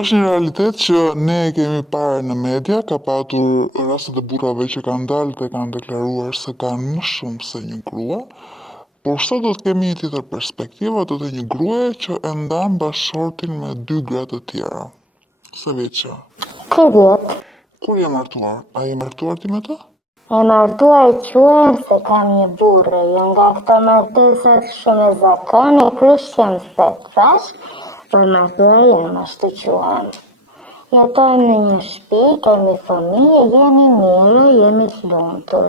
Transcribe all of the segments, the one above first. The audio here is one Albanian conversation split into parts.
Është një realitet që ne e kemi parë në media, ka patur rastet e burrave që kanë dalë dhe kanë deklaruar se kanë më shumë se një grua, por sot do të kemi një tjetër perspektivë, do të një gruaje që e ndan bashkëshortin me 2 gra të tjera. Sa vjeç je? 30. Kur je martuar? A je martuar ti me të? E martuar quhem se kam një burrë, jo nga këto martesat shumë e zakonit, jam se thash, por martuar jam ashtu quhem. Jetojmë në një shtëpi, kemi fëmijë, jemi mirë, jemi të lumtur.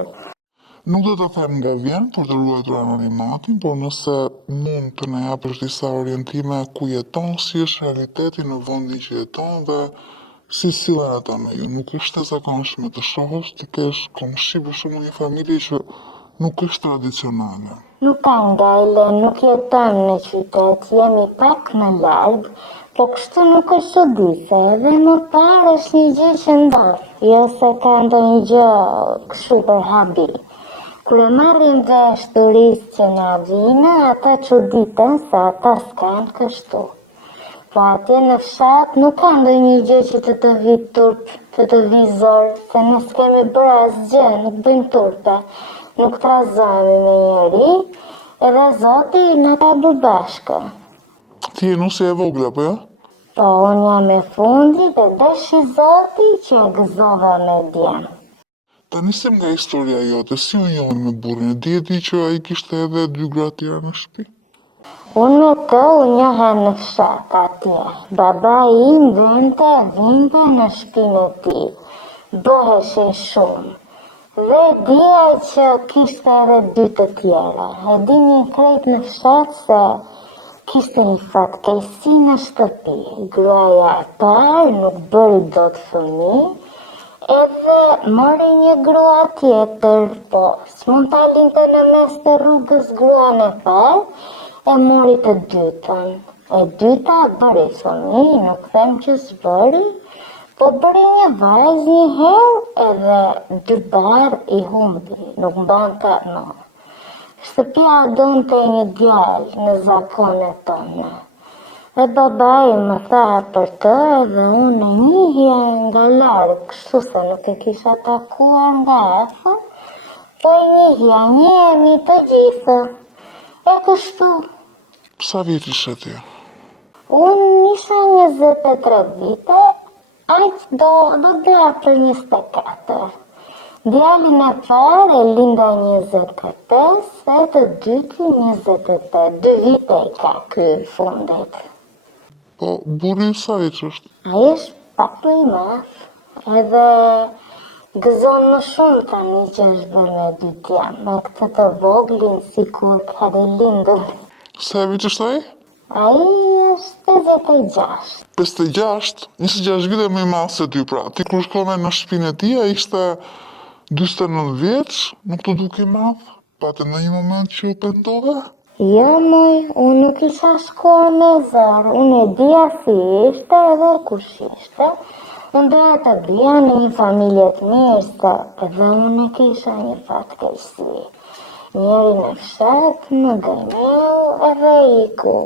Nuk do të them nga vjen për të ruajtur anonimatin, por nëse mund të na japësh disa orientime ku jeton, si është realiteti në vendin që jeton dhe si sillen ata me ju. Nuk është e zakonshme të shohësh të kesh komshi për shembull një familje që nuk është tradicionale. Nuk ka ngajle, nuk jetojmë në qytet, jemi pak më larg, po kështu nuk është çuditse, edhe më parë është një gjë që ndodh, jo se ka ndonjë gjë kështu për habi. Kur e marrin vesh turistë që na vinë, ata çuditen se ata s'kan kështu. Po atje në fshat nuk ka ndonjë gjë që të vi turp, të vi zor, se ne s'kemi bërë asgjë, nuk bëjmë turpe, nuk trazohemi me njeri, edhe Zoti na ka bërë bashkë. Ti je nusi e vogla, po jo? Po, unë jam e fundit dhe dëshi Zoti që e gëzova me djem. Ta nisim nga historia jote, si u njohën me burrin, e di që ai kishte edhe 2 gra të tjera në shtëpi? Unë me të u njohem në fshat atje. Baba im vinte në shtëpinë e tij. Bëheshin shumë. Dhe dija që kishte edhe 2 të tjera. E dinin krejt në fshat se kishte një fatkeqësi në shtëpi. Gruaja e parë nuk bëri dot fëmijë, edhe mori një grua tjetër, po s'mund ta linte në mes të rrugës gruan e parë, e mori të dytën. E dyta bëri fëmijë, nuk them që s'bëri, po bëri një vajzë një herë edhe 2 barë i humbi, nuk mbante më. Shtëpia donte një djalë në zakonet tona. E babai më tha për të edhe unë e njihja nga larg, kështu se nuk e kisha takuar nga afër, po e njihemi të gjithë. E kështu. Sa vjeç ishe ti? Unë isha 23 vite, aq do bëja për 24. Djalin e parë e linda 25, e të dyti 28, 2 vite i ka ky fundit. Po, burri sa vjeç është? Ai është pak më i madh, edhe gëzon më shumë tani që është bërë me 2 djem, me këtë të voglin sikur ka rilindur. Sa vjeç është ai? Ai është 56. 56? 26 vite më i madh se ty pra. Ti kur shkove në shtëpinë e tij, ai ishte 49 vjeç, nuk të duke i madh? Patë në një moment që u pendove? Jo, moj, unë nuk isha shkuar me zor, unë e dija si ishte edhe kush ishte. Unë doja të bija në një familje të mirë, se edhe unë e kisha një fatkeqësi. Njeri në fshat më gënjeu edhe iku.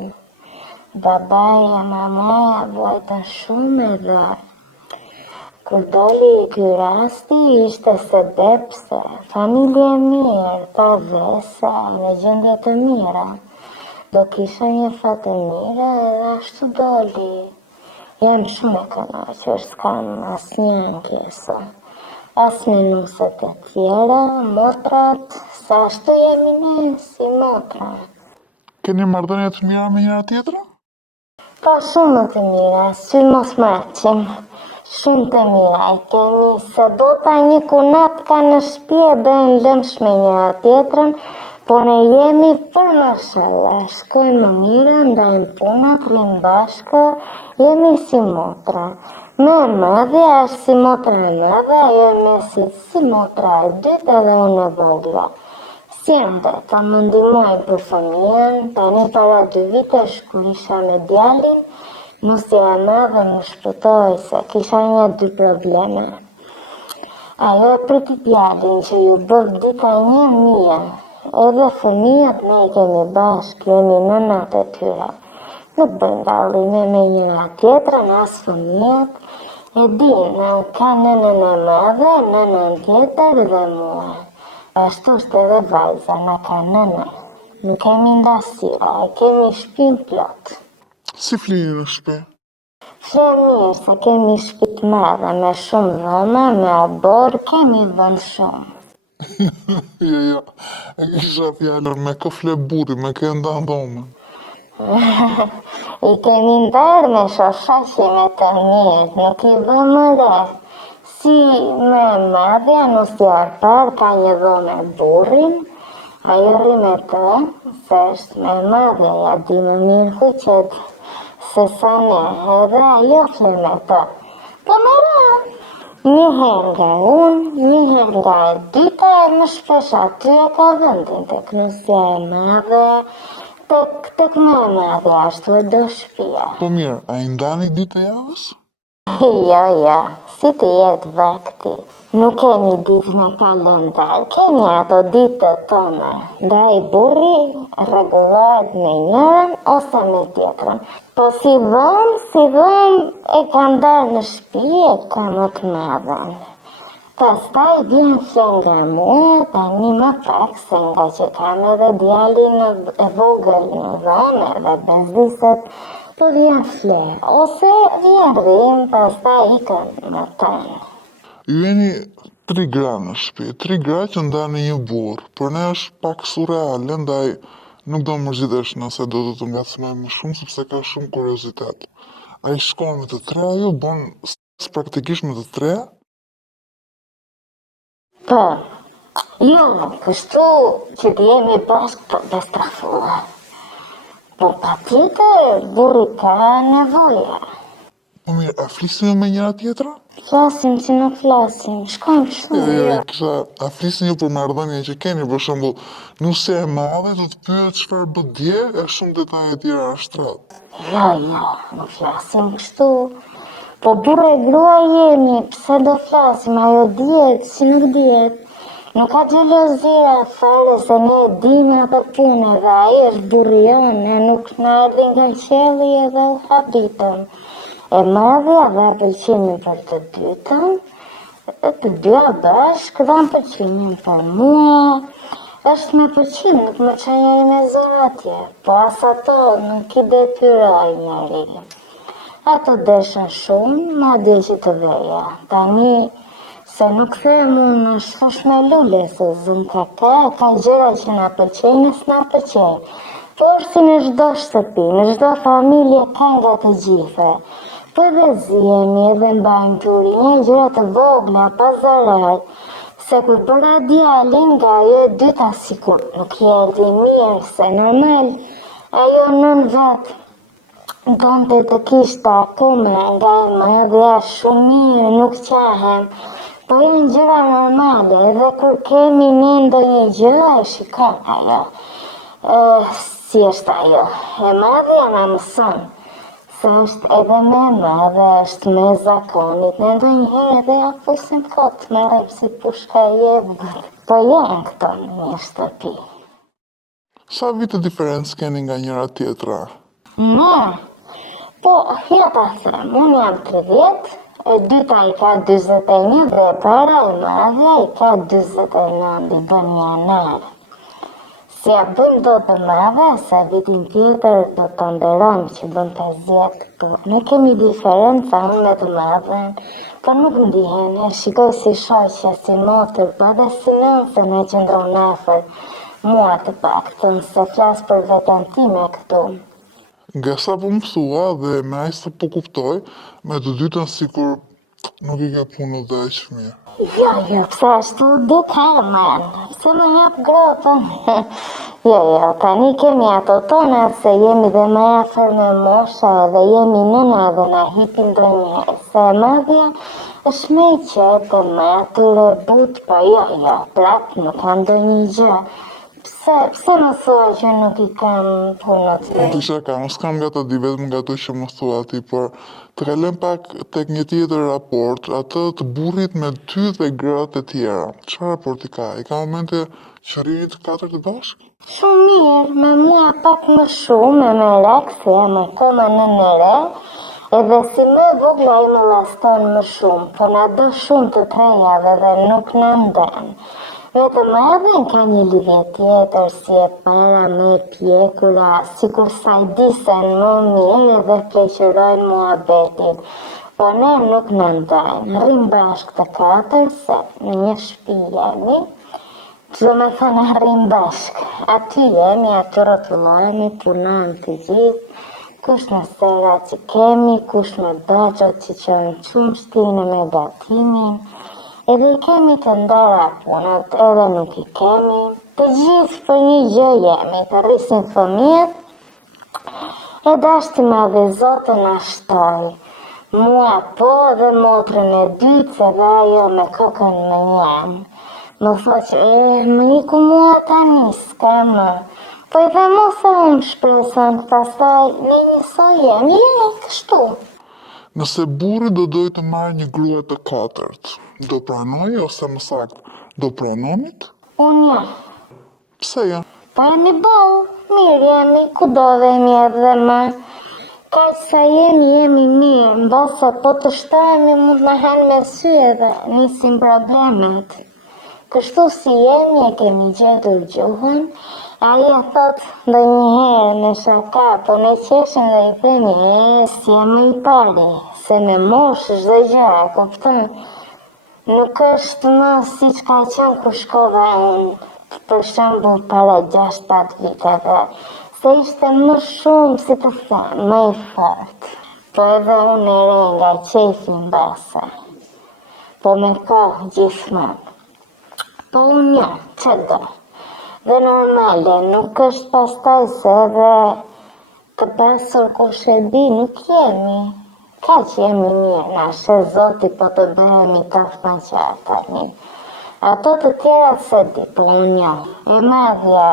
Babaja, mamaja vojtën shumë edhe kur doli ky rasti ishte sebeb se familje mirë, pa vese, në gjendje të mira. Do kisha një fat të mira edhe ashtu doli. Jam shumë e kënaqur, s'kam asnjë ankesë. As minuset e tjera, motrat, sa ashtu jemi ne si motra. Keni marrëdhënie të mira me njëra tjetrën? Po shumë të mira, sy mos maqim. Shumë të mira i kemi, se bota një kunat ka në shtëpi e bëjnë lëmsh me njëra tjetrën, po ne jemi për mashallah, shkojmë më mirë, ndajmë punat, rrim bashkë, jemi si motra. Me madhja është si motra e madhe, ajo e mesit si motra e dytë edhe unë e vogla. Si ende, ta më ndihmojnë për fëmijën, tani para 2 vitesh kur isha me djalin, nusja e madhe më shpëtoi se kisha 1-2 probleme. Ajo e priti djalin që ju bëv dita 1.000, edhe fëmijët ne i kemi bashkë, jemi nënat e tyre. Nuk bëjmë dallime me njëra tjetrën as fëmijët. E dinë, ka nënën e madhe, nënën tjetër dhe mua. Ashtu është edhe vajza, na ka nënë. Nuk kemi ndasira, kemi shtëpinë plot. Si flini në shtëpi? Fle mirë se kemi shtëpi të madhe me shumë dhoma, me obor, kemi vend shumë. Jo, e kisha fjallën me kë fle buri, me kë nda dhomën. I kemi ndarë me shoshashime të mirë, nuk i vë më re. Si me madhja nusë jarëpar ka një dhome burin, ajo rri me të, se është me madhja, ja di më mirë huqet, se sa ne, edhe ajo fle me të. Po më ra, një herë nga unë, një herë nga e dyta, më shpesh aty e ka vendin, tek nusja e madhe, tek më e madhe, ashtu e do shtëpia. Po mirë, a i ndani ditë e javës? Jo, si të jetë vekti. Nuk kemi ditë me kalendar, kemi ato ditët tona. Ndaj burri rregullohet me njërën ose me tjetrën. Po si dhëm e ka ndarë në shtëpi e ka më të madhen. Pastaj vjen flen nga mua, tani më pak se nga që kam edhe djalin e vogël në dhomë edhe bezdiset, po vjen fle, ose vjen rrim, pastaj ikën më tonë. Ju jeni 3 gra në shtëpi, 3 gra që ndani një burë, për ne është pak surreale, ndaj nuk do mërzitesh nëse do të ngacmoj më shumë, sepse ka shumë kuriozitet. A i shkon me të treja ju, bon praktikisht me të treja? Po, jo, kështu që të jemi bashkë për bestrafua. Po pa tjetër, burri ka nevoja. Po mirë, a flisni me njëra tjetra? Flasim që nuk flasim, shkojmë kështu. A flisni ju për marrëdhënie që keni, për shembull, nusja e madhe do të pyet çfarë bë dje, e shumë detaje tjera ashtrat. Jo, nuk flasim kështu. Po burre e grua jemi, pse do flasim, ajo dihet, si nuk dihet. Nuk ka gjelozira fare se ne dimë ato punë dhe ai është burri jonë, nuk na erdhi nga qielli edhe u habitëm. E madhja dha pëlqimin për të dytën, të dyja bashkë dha pëlqimin për mua. Është me pëlqim, nuk më çajaj me zoratje, po as ato nuk i detyroj njeri. Ato deshen shumë, madje që të veja. Tani, se nuk them unë shkosh me lule, se zëm ka gjëra që na pëlqejnë, s'na pëlqejnë. Por si në çdo shtëpi, në çdo familje ka nga të gjitha. Po edhe zihemi edhe mbajmë gjuri, një gjëra të vogla, pa zarar. Se kur bëra djalin nga ajo e dyta sikur nuk i erdhi mirë, se normal, ajo nën vetë. Donte të kishte akoma nga e madhja shumë mirë, nuk qahem. Po janë gjëra normale, edhe kur kemi ne ndonjë gjë, e shikon ajo. Si është ajo? E madhja na mëson. Se është edhe me madhe, është me zakonit, në ndonjëherë edhe ja fusim kot, me rejpë si pushka jevë. Po janë këto në një shtëpi. Sa vite diferencë keni nga njëra tjetra? Ne? Po, ja ta them, unë jam 30, e dyta i ka 41 dhe e para e madhe i ka 49, i bën janar. Si ja bëjmë do të madhe, sa vitin tjetër do të nderojmë që bën 50 këtu. Ne kemi diferenca unë me të madhen, po nuk ndihen, e shikoj si shoqe, si motër, po edhe si nën se ne qëndron afër. Mua të paktën, se flas për veten time këtu. Nga sa po më thua dhe me aq sa po kuptoj, me të dytën sikur nuk i ka punë dhe aq mirë. Jo, pse ashtu do kamen, pse më jap grotën. Jo, tani kemi ato tona se jemi dhe më afër me mosha dhe jemi nëna dhe na hipin ndonjëherë. Se madhja është me i qetë, me atyre but, po jo, prap nuk ka ndonjë gjë. Pse më thua që nuk I kam punët? Kisha ka, unë s'kam nga të di vetëm nga to që më thua ti, por të kalem pak tek një tjetër raport, atë të burrit me ty dhe gratë e tjera. Çfarë raporti ka? I ka momente që rrini të katërt bashkë? Shumë mirë, me mua pak më shumë, me reakse, me koma në re, edhe si më vogla I më laston më shumë, po na do shumë të trejave dhe nuk në nden. Vetëm edhe ka një lidhje tjetër si e para me pjekura, sikur sa I disen më mirë edhe pleqërojnë muhabetin. Po ne nuk në ndajnë, rrim bashkë të katër se në një shtëpi jemi, që do me thënë rrim bashkë. Aty jemi, aty rrotullohemi, punojmë të gjithë, kush në sera që kemi, kush me baxhat që qojnë qumshtinë me gatimin, edhe I kemi të ndara punët, edhe nuk I kemi, të gjithë për një gjë jemi, të rrisin fëmijët, e dashti madhe Zotë na shtoi. Mua po dhe motrën e dytë se dhe ajo me kokën me njëm. Më thot që më iku mua tani s'ka më. Po I dhe mos e unë shpresën, pastaj ne njësoj jemi kështu. Nëse burri do doj të marrë një grua të katërt, do pranoj ose më saktë, do pranonit? Unë ja. Pse ja? Po jemi ballë, mirë jemi, kudo dhe jemi edhe më. Kaq sa jemi mirë, mbase po të shtojemi mund në hanë me sy edhe nisin problemet. Kështu si jemi e kemi gjetur gjuhën, aja thot do njëherë në shaka, po ne qeshim dhe I themi, si jemi I pari, se me mosh është dhe gjë, e kupton? Nuk është më si që ka qenë kur shkova unë, për shembull para 6-7 viteve, se ishte më shumë, si të them, më I fort. Po edhe unë e re nga qefi mbase, po me kohë gjithmonë. Po unë ja, që do? Dhe normale, nuk është pastaj se edhe të pasur kush e di, nuk jemi. Ka që jemi mirë, na shë Zoti po të bëhemi kaf ma qarë tani. Ato të tjera se di, po unë ja. E madhja,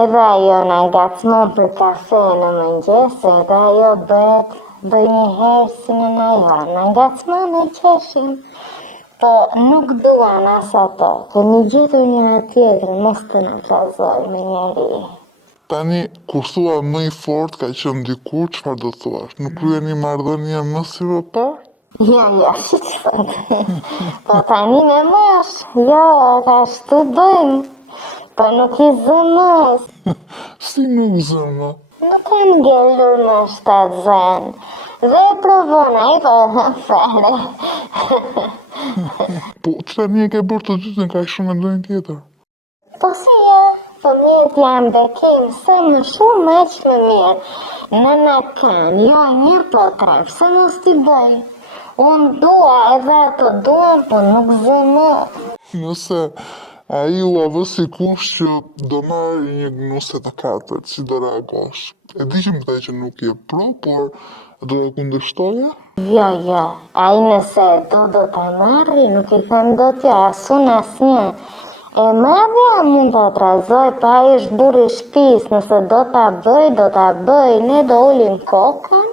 edhe ajo na ngacmon për kafe në mëngjes, edhe ajo bëhet ndonjëherë si në ajo. Na ngacmon e qeshim. Po nuk duan as ato, kemi gjetur njëra tjetrën, mos të na frazoj me njeri. Tani, kur thua më I fort ka qenë dikur, çfarë do thuash? Nuk kryeni marrëdhënie më si më parë? Ja, që thot. Po tani me mosh, jo, ashtu bëjmë. Po nuk I zëmës. Si nuk zëma? Nuk kam ngellur në 7 zenë. Dhe provon ai po fare. Po, që tani e ke bërë të dytën ka shumë me ndonjë tjetër? Po si ja, fëmijët janë bekim, se më shumë aq më mirë. Nëna kanë, jo një po 3, pse mos t'i bëj? Unë dua edhe ato duan, po nuk zëmë. Nëse ai u avë si kush që do marrë një gnuse të katërt, si do reagosh? E di që më thaj që nuk je pro, por do e kundërshtoje? Jo, ai nëse do ta marri, nuk I them do t'ja asun asnjë. E marrja mund ta trazoj, pa ai është burri I shtëpis, nëse do ta bëj, ne do ulim kokën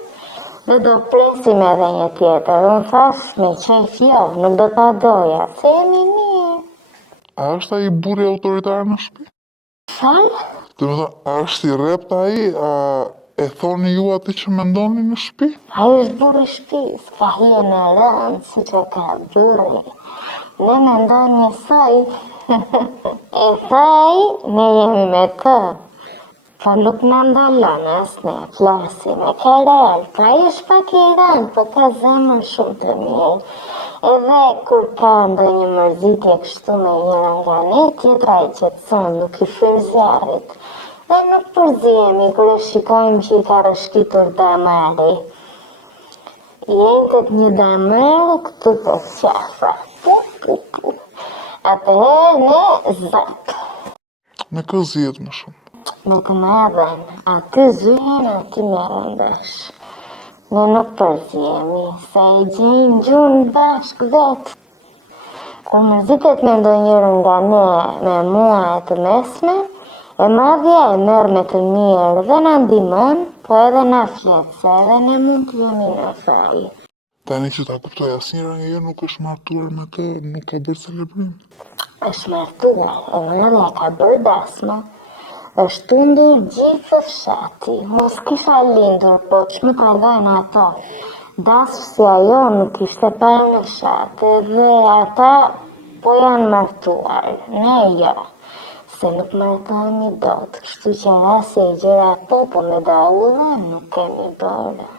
dhe do presim edhe një tjetër. Unë thash me qef jo, nuk do ta doja, se jemi mirë. A është ai burri autoritar në shtëpi? Falë? Do me thënë, a është I rrept ai, a e thoni ju atë që mendoni në shtëpi? Ai është burri I shtëpis, ka hije në rënd, si që ka burri. Ne mendon njësoj. E thaj, ne jemi me të. Po nuk në ndalon asne, flasim e ka real. Po ai është pak I rënd, po ka zemër shumë të mirë. Edhe kur ka ndonjë mërzitje kështu me njëra nga ne, tjetra I qetëson, nuk I frymë zjarrit. Dhe nuk përzihemi kur e shikojmë që I ka rëshkitur damari. Jentët një damari këtu të qafa. Atëherë ne zak. Me kë zihet më shumë? Me të madhen, aty zyhen, aty merren vesh. Ne nuk përzihemi, se I gjejmë gjunë bashkë vetë. Kur mërzitet me ndonjërin nga ne me mua e të mesme, E madhja e merr me të mirë dhe na ndihmon, po edhe na flet se edhe ne mund të jemi në faj. Tani që ta kuptoj, asnjëra nga ju nuk është martuar me të, nuk ka bërë celebrim. Është martuar, e madhja ka bërë dasma. Është tundur gjithë fshati. Mos kisha lindur, po që më tregojnë ato. Dasmësja jo nuk ishte parë në fshat, dhe ata po janë martuar, ne jo. Se nuk martohemi dot, kështu që asnjë gjëra po me daullo nuk kemi bërë.